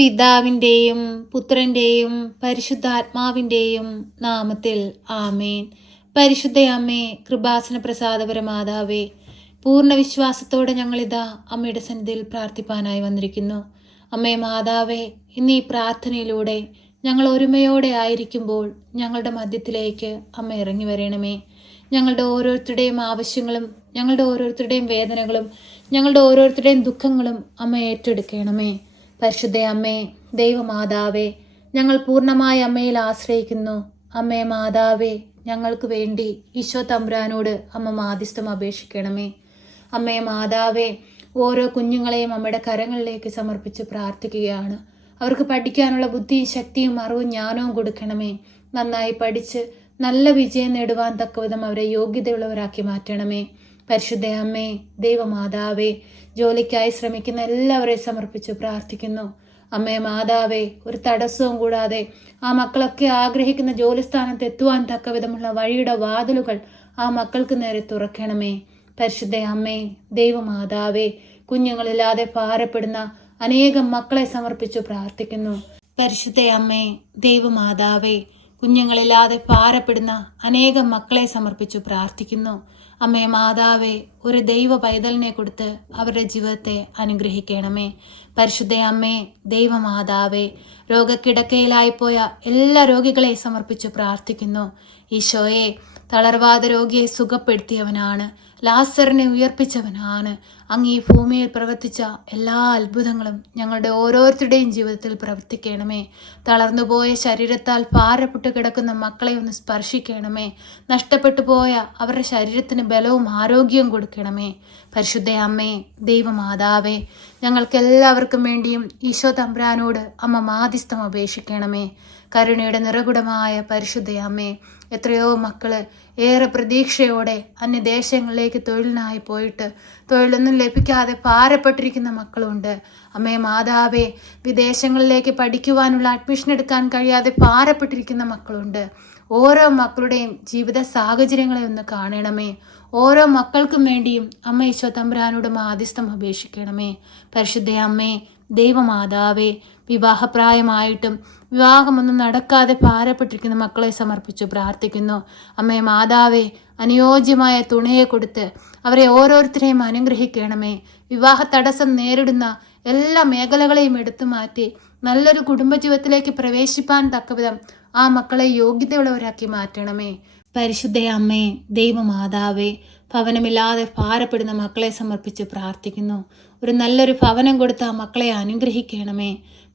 പിതാവിന്റെയും പുത്രന്റെയും പരിശുദ്ധാത്മാവിന്റെയും നാമത്തിൽ ആമേൻ. പരിശുദ്ധ അമ്മേ കൃപാസന പ്രസാദപര മാതാവേ പൂർണ വിശ്വാസത്തോടെ ഞങ്ങളിതാ അമ്മയുടെ സന്നിധിയിൽ പ്രാർത്ഥിപ്പാനായി വന്നിരിക്കുന്നു. അമ്മേ മാതാവേ ഇന്ന് ഈ പ്രാർത്ഥനയിലൂടെ ഞങ്ങൾ ഒരുമയോടെ ആയിരിക്കുമ്പോൾ ഞങ്ങളുടെ മധ്യത്തിലേക്ക് അമ്മ ഇറങ്ങി വരണമേ. ഞങ്ങളുടെ ഓരോരുത്തരുടെയും ആവശ്യങ്ങളും ഞങ്ങളുടെ ഓരോരുത്തരുടെയും വേദനകളും ഞങ്ങളുടെ ഓരോരുത്തരുടെയും ദുഃഖങ്ങളും അമ്മ ഏറ്റെടുക്കണമേ. പരിശുദ്ധ അമ്മേ ദൈവമാതാവേ ഞങ്ങൾ പൂർണമായി അമ്മയിൽ ആശ്രയിക്കുന്നു. അമ്മേ മാതാവേ ഞങ്ങൾക്ക് വേണ്ടി ഈശോ തമ്പുരാനോട് അമ്മ മാധ്യസ്ഥം അപേക്ഷിക്കണമേ. അമ്മേ മാതാവേ ഓരോ കുഞ്ഞുങ്ങളെയും അമ്മയുടെ കരങ്ങളിലേക്ക് സമർപ്പിച്ച് പ്രാർത്ഥിക്കുകയാണ്. അവർക്ക് പഠിക്കാനുള്ള ബുദ്ധിയും ശക്തിയും അറിവും ജ്ഞാനവും കൊടുക്കണമേ. നന്നായി പഠിച്ച് നല്ല വിജയം നേടുവാൻ തക്കവിധം അവരെ യോഗ്യതയുള്ളവരാക്കി മാറ്റണമേ. പരിശുദ്ധ അമ്മേ ദൈവമാതാവേ ജോലിക്കായി ശ്രമിക്കുന്ന എല്ലാവരെ സമർപ്പിച്ച് പ്രാർത്ഥിക്കുന്നു. അമ്മേ മാതാവേ ഒരു തടസ്സവും കൂടാതെ ആ മക്കളൊക്കെ ആഗ്രഹിക്കുന്ന ജോലിസ്ഥാനത്ത് എത്തുവാൻ തക്ക വിധമുള്ള വഴിയുടെ വാതിലുകൾ ആ മക്കൾക്ക് നേരെ തുറക്കണമേ. പരിശുദ്ധ അമ്മേ ദൈവമാതാവേ കുഞ്ഞുങ്ങളില്ലാതെ ഭാരപ്പെടുന്ന അനേകം മക്കളെ സമർപ്പിച്ചു പ്രാർത്ഥിക്കുന്നു. പരിശുദ്ധ അമ്മേ ദൈവമാതാവേ കുഞ്ഞുങ്ങളില്ലാതെ ഭാരപ്പെടുന്ന അനേകം മക്കളെ സമർപ്പിച്ചു പ്രാർത്ഥിക്കുന്നു. അമ്മേ മാതാവേ ഒരു ദൈവ പൈതലിനെ കൊടുത്ത് അവരുടെ ജീവിതത്തെ അനുഗ്രഹിക്കണമേ. പരിശുദ്ധ അമ്മേ ദൈവമാതാവേ രോഗക്കിടക്കയിലായിപ്പോയ എല്ലാ രോഗികളെയും സമർപ്പിച്ചു പ്രാർത്ഥിക്കുന്നു. ഈശോയെ തളർവാദ രോഗിയെ സുഖപ്പെടുത്തിയവനാണ്. ലാസറിനെ ഉയർപ്പിച്ചവനാണ്. അങ്ങ് ഈ ഭൂമിയിൽ പ്രവർത്തിച്ച എല്ലാ അത്ഭുതങ്ങളും ഞങ്ങളുടെ ഓരോരുത്തരുടെയും ജീവിതത്തിൽ പ്രവർത്തിക്കണമേ. തളർന്നുപോയ ശരീരത്താൽ ഭാരപ്പെട്ട് കിടക്കുന്ന മക്കളെ ഒന്ന് സ്പർശിക്കണമേ. നഷ്ടപ്പെട്ടു പോയ അവരുടെ ശരീരത്തിന് ബലവും ആരോഗ്യവും കൊടുക്കണമേ. പരിശുദ്ധ അമ്മേ ദൈവമാതാവേ ഞങ്ങൾക്കെല്ലാവർക്കും വേണ്ടിയും ഈശോ തമ്പ്രാനോട് അമ്മ മാധ്യസ്ഥം അപേക്ഷിക്കണമേ. കരുണയുടെ നിറകുടമായ പരിശുദ്ധ അമ്മേ എത്രയോ മക്കൾ ഏറെ പ്രതീക്ഷയോടെ അന്യദേശങ്ങളിലേക്ക് തൊഴിലിനായി പോയിട്ട് തൊഴിലൊന്നും ലഭിക്കാതെ പാരപ്പെട്ടിരിക്കുന്ന മക്കളുണ്ട്. അമ്മേ മാതാവേ വിദേശങ്ങളിലേക്ക് പഠിക്കുവാനുള്ള അഡ്മിഷൻ എടുക്കാൻ കഴിയാതെ പാരപ്പെട്ടിരിക്കുന്ന മക്കളുണ്ട്. ഓരോ മക്കളുടെയും ജീവിത സാഹചര്യങ്ങളെ ഒന്ന് കാണണമേ. ഓരോ മക്കൾക്കും വേണ്ടിയും അമ്മ ഈശോ തമ്പുരാനോട് മാധ്യസ്ഥം അപേക്ഷിക്കണമേ. പരിശുദ്ധ അമ്മേ ദൈവമാതാവേ വിവാഹപ്രായമായിട്ടും വിവാഹമൊന്നും നടക്കാതെ ഭാരപ്പെട്ടിരിക്കുന്ന മക്കളെ സമർപ്പിച്ചു പ്രാർത്ഥിക്കുന്നു. അമ്മേ മാതാവേ അനുയോജ്യമായ തുണയെ കൊടുത്ത് അവരെ ഓരോരുത്തരെയും അനുഗ്രഹിക്കണമേ. വിവാഹ തടസ്സം നേരിടുന്ന എല്ലാ മേഖലകളെയും എടുത്തു മാറ്റി നല്ലൊരു കുടുംബജീവിതത്തിലേക്ക് പ്രവേശിപ്പാൻ തക്കവിധം ആ മക്കളെ യോഗ്യതയുള്ളവരാക്കി മാറ്റണമേ. പരിശുദ്ധ അമ്മേ ദൈവമാതാവേ ഭവനമില്ലാതെ ഭാരപ്പെടുന്ന മക്കളെ സമർപ്പിച്ച് പ്രാർത്ഥിക്കുന്നു. ഒരു നല്ലൊരു ഭവനം കൊടുത്ത് ആ മക്കളെ അനുഗ്രഹിക്കണമേ.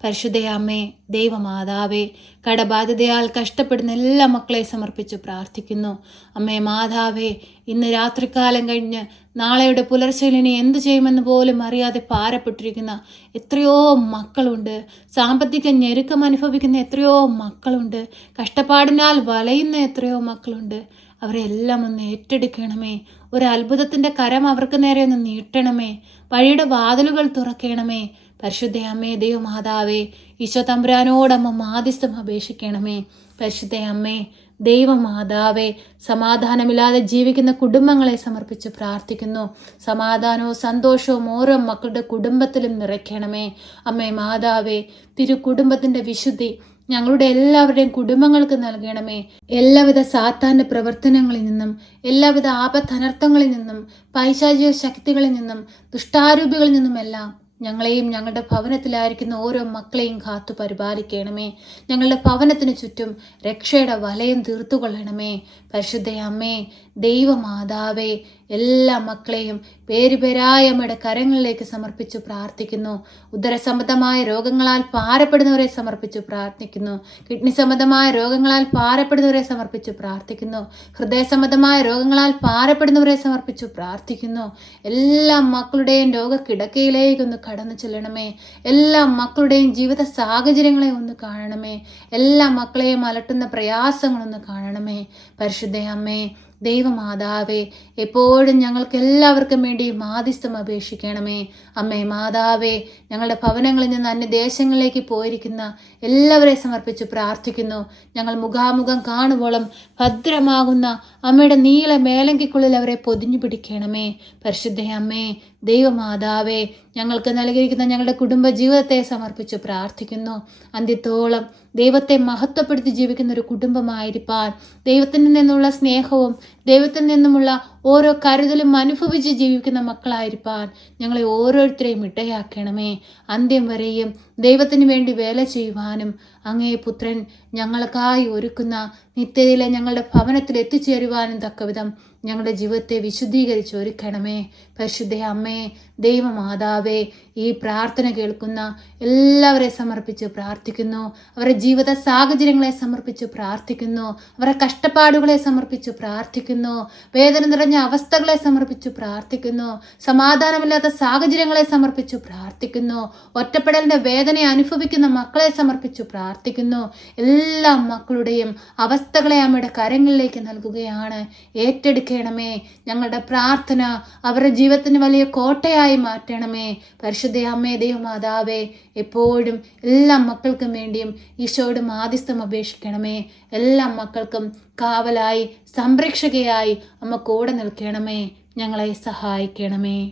പരിശുദ്ധ അമ്മേ ദൈവമാതാവേ കടബാധ്യതയാൽ കഷ്ടപ്പെടുന്ന എല്ലാ മക്കളെ സമർപ്പിച്ച് പ്രാർത്ഥിക്കുന്നു. അമ്മേ മാതാവേ ഇന്ന് രാത്രികാലം കഴിഞ്ഞ് നാളെയുടെ പുലർച്ചയിൽ ഇനി എന്ത് ചെയ്യുമെന്ന് പോലും അറിയാതെ പാരപ്പെട്ടിരിക്കുന്ന എത്രയോ മക്കളുണ്ട്. സാമ്പത്തിക ഞെരുക്കം അനുഭവിക്കുന്ന എത്രയോ മക്കളുണ്ട്. കഷ്ടപ്പാടിനാൽ വലയുന്ന എത്രയോ മക്കളുണ്ട്. അവരെ എല്ലാം ഒന്ന് ഏറ്റെടുക്കണമേ. ഒരു അത്ഭുതത്തിന്റെ കരം അവർക്ക് നേരെ ഒന്ന് നീട്ടണമേ. വഴിയുടെ വാതിലുകൾ തുറക്കണമേ. പരിശുദ്ധ അമ്മേ ദൈവമാതാവേ ഈശോ തമ്പുരാനോടമ്മ മാധ്യസ്ഥം അപേക്ഷിക്കണമേ. പരിശുദ്ധ അമ്മേ ദൈവമാതാവേ സമാധാനമില്ലാതെ ജീവിക്കുന്ന കുടുംബങ്ങളെ സമർപ്പിച്ച് പ്രാർത്ഥിക്കുന്നു. സമാധാനവും സന്തോഷവും ഓരോ മക്കളുടെ കുടുംബത്തിലും നിറയ്ക്കണമേ. അമ്മേ മാതാവേ തിരു കുടുംബത്തിന്റെ വിശുദ്ധി ഞങ്ങളുടെ എല്ലാവരുടെയും കുടുംബങ്ങൾക്ക് നൽകണമേ. എല്ലാവിധ സാത്താന്റെ പ്രവർത്തനങ്ങളിൽ നിന്നും എല്ലാവിധ ആപത്തനർത്ഥങ്ങളിൽ നിന്നും പൈശാചിക ശക്തികളിൽ നിന്നും ദുഷ്ടാരൂപികളിൽ നിന്നുമെല്ലാം ഞങ്ങളെയും ഞങ്ങളുടെ ഭവനത്തിലായിരിക്കുന്ന ഓരോ മക്കളെയും കാത്തു പരിപാലിക്കണമേ. ഞങ്ങളുടെ ഭവനത്തിന് ചുറ്റും രക്ഷയുടെ വലയം തീർത്തുകൊള്ളണമേ. പരിശുദ്ധ അമ്മേ ദൈവമാതാവേ എല്ലാ മക്കളെയും പേരുപേരായ അമ്മയുടെ കരങ്ങളിലേക്ക് സമർപ്പിച്ചു പ്രാർത്ഥിക്കുന്നു. ഉദരസംബന്ധമായ രോഗങ്ങളാൽ പാരപ്പെടുന്നവരെ സമർപ്പിച്ചു പ്രാർത്ഥിക്കുന്നു. കിഡ്നി സംബന്ധമായ രോഗങ്ങളാൽ പാരപ്പെടുന്നവരെ സമർപ്പിച്ചു പ്രാർത്ഥിക്കുന്നു. ഹൃദയ സംബന്ധമായ രോഗങ്ങളാൽ പാരപ്പെടുന്നവരെ സമർപ്പിച്ചു പ്രാർത്ഥിക്കുന്നു. എല്ലാ മക്കളുടെയും രോഗ കിടക്കയിലേക്കൊന്ന് കടന്നു ചെല്ലണമേ. എല്ലാ മക്കളുടെയും ജീവിത സാഹചര്യങ്ങളെ ഒന്ന് കാണണമേ. എല്ലാ മക്കളെയും അലട്ടുന്ന പ്രയാസങ്ങളൊന്ന് കാണണമേ. പരിശുദ്ധ അമ്മേ ദൈവമാതാവേ എപ്പോഴും ഞങ്ങൾക്ക് എല്ലാവർക്കും വേണ്ടി മാധ്യസ്ഥം അപേക്ഷിക്കണമേ. അമ്മേ മാതാവേ ഞങ്ങളുടെ ഭവനങ്ങളിൽ നിന്ന് അന്യദേശങ്ങളിലേക്ക് പോയിരിക്കുന്ന എല്ലാവരെ സമർപ്പിച്ച് പ്രാർത്ഥിക്കുന്നു. ഞങ്ങൾ മുഖാമുഖം കാണുവോളം ഭദ്രമാകുന്ന അമ്മയുടെ നീല മേലങ്കിക്കുള്ളിൽ അവരെ പൊതിഞ്ഞു പിടിക്കണമേ. പരിശുദ്ധ അമ്മേ ദൈവമാതാവേ ഞങ്ങൾക്ക് നൽകിയിരിക്കുന്ന ഞങ്ങളുടെ കുടുംബ ജീവിതത്തെ സമർപ്പിച്ച് പ്രാർത്ഥിക്കുന്നു. അന്ത്യത്തോളം ദൈവത്തെ മഹത്വപ്പെടുത്തി ജീവിക്കുന്ന ഒരു കുടുംബമായിരിക്കാൻ ദൈവത്തിൽ നിന്നുള്ള സ്നേഹവും ദൈവത്തിൽ നിന്നുമുള്ള ഓരോ കരുതലും അനുഭവിച്ച് ജീവിക്കുന്ന മക്കളായിരിക്കാൻ ഞങ്ങളെ ഓരോരുത്തരെയും ഇടയാക്കണമേ. അന്ത്യം വരെയും ദൈവത്തിന് വേണ്ടി വേല ചെയ്യുവാനും അങ്ങേ പുത്രൻ ഞങ്ങൾക്കായി ഒരുക്കുന്ന നിത്യതയിലെ ഞങ്ങളുടെ ഭവനത്തിൽ എത്തിച്ചേരുവാനും തക്കവിധം ഞങ്ങളുടെ ജീവിതത്തെ വിശുദ്ധീകരിച്ച് ഒരുക്കണമേ പരിശുദ്ധ അമ്മേ ദൈവമാതാവേ ഈ പ്രാർത്ഥന കേൾക്കുന്ന എല്ലാവരെ സമർപ്പിച്ച് പ്രാർത്ഥിക്കുന്നു. അവരുടെ ജീവിത സാഹചര്യങ്ങളെ സമർപ്പിച്ച് പ്രാർത്ഥിക്കുന്നു. അവരുടെ കഷ്ടപ്പാടുകളെ സമർപ്പിച്ച് പ്രാർത്ഥിക്കുന്നു. വേദന നിറഞ്ഞ അവസ്ഥകളെ സമർപ്പിച്ച് പ്രാർത്ഥിക്കുന്നു. സമാധാനമില്ലാത്ത സാഹചര്യങ്ങളെ സമർപ്പിച്ച് പ്രാർത്ഥിക്കുന്നു. ഒറ്റപ്പെടലിന്റെ വേദന അനുഭവിക്കുന്ന മക്കളെ സമർപ്പിച്ചു പ്രാർത്ഥിക്കുന്നു. എല്ലാ മക്കളുടെയും അവസ്ഥകളെ അമ്മയുടെ കരങ്ങളിലേക്ക് നൽകുകയാണ്. ഏറ്റെടുക്കണമേ. ഞങ്ങളുടെ പ്രാർത്ഥന അവരുടെ ജീവിതത്തിന് വലിയ കോട്ടയായി മാറ്റണമേ. പരിശുദ്ധ അമ്മേ ദൈവമാതാവേ എപ്പോഴും എല്ലാ മക്കൾക്കും വേണ്ടിയും ഈശോയോട് മാധ്യസ്ഥം അപേക്ഷിക്കണമേ. എല്ലാ മക്കൾക്കും കാവലായി സംരക്ഷകയായി അമ്മ കൂടെ നിൽക്കണമേ. ഞങ്ങളെ സഹായിക്കണമേ.